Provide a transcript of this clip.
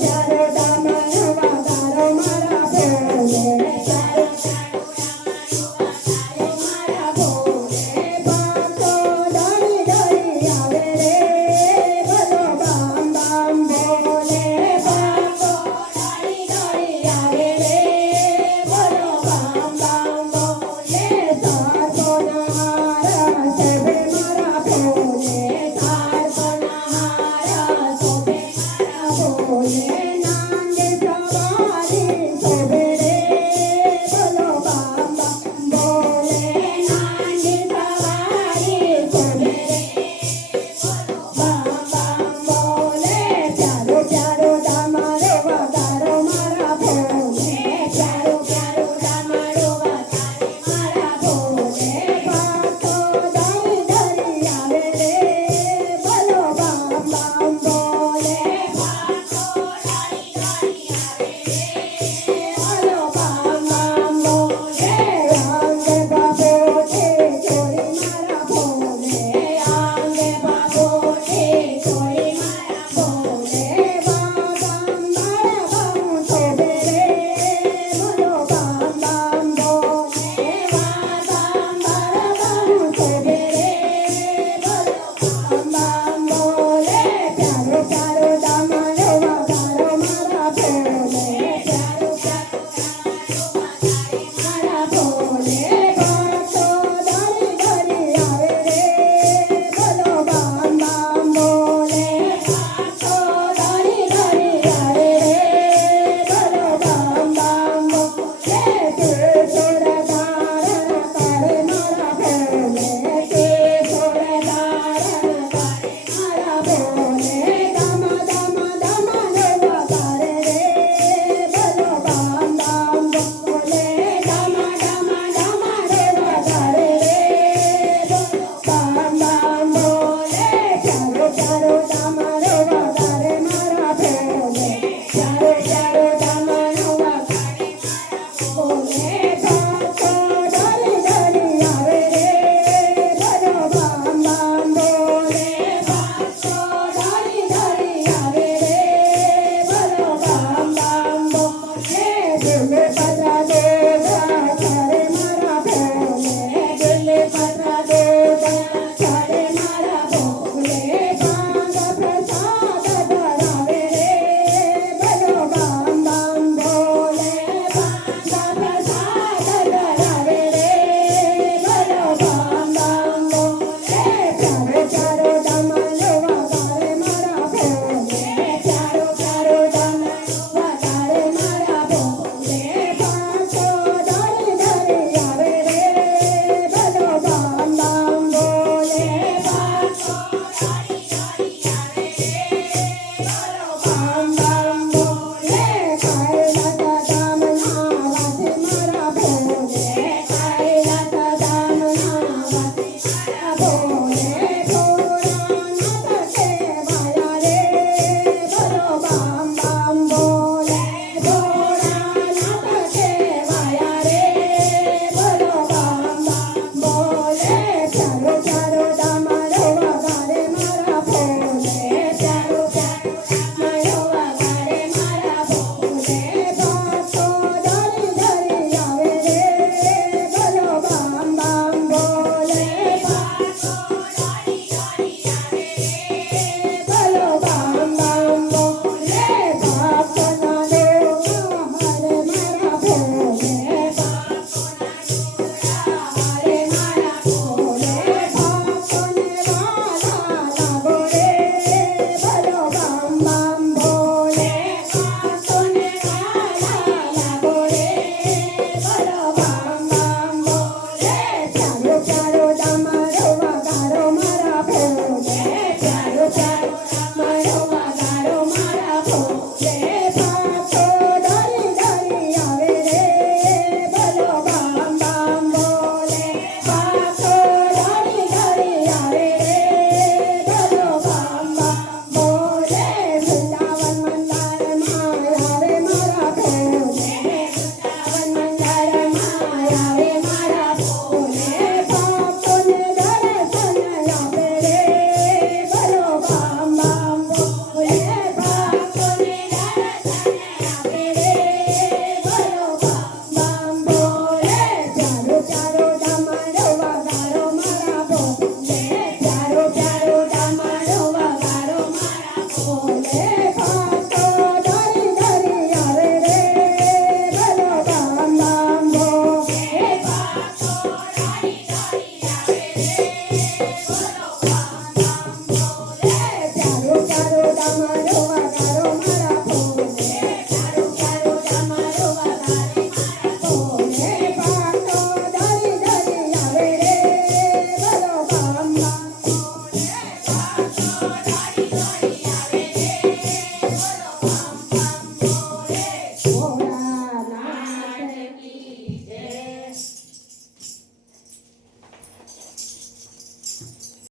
da da da.